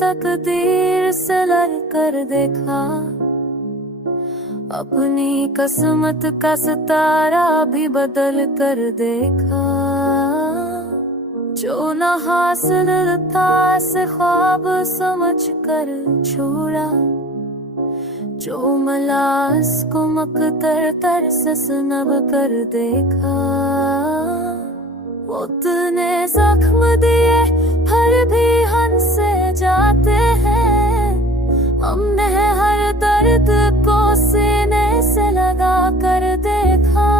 तकदीर से लड़ कर देखा, अपनी किस्मत का सितारा भी बदल कर देखा। जो न हासिल था से ख्वाब समझ कर छोड़ा, जो मलास को मकदर तर से सुनब कर देखा। उतने जख्म दिए फिर भी हंसे जाते हैं, हमने हर दर्द को सीने से लगा कर देखा।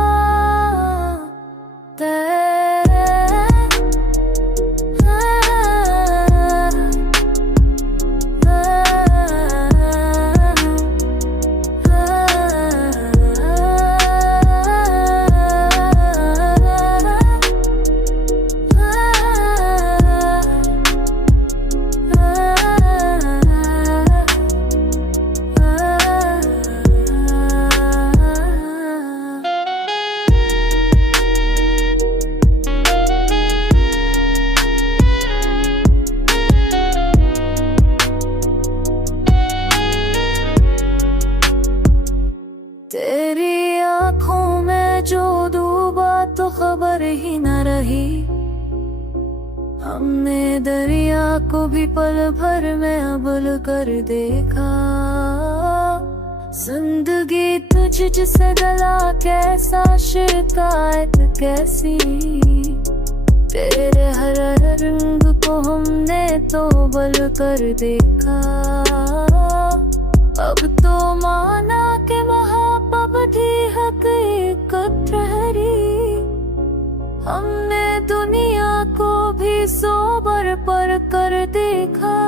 तेरी आँखों में जो डूबा तो खबर ही न रही, हमने दरिया को भी पल भर में अबल कर देखा। जिंदगी तुझ से गला कैसा शिकायत कैसी, तेरे हर रंग को हमने तो बल कर देखा। अब तो माना के मोहब्बत ही हकीकत ठहरी, हमने दुनिया को भी सोबर पर कर देखा।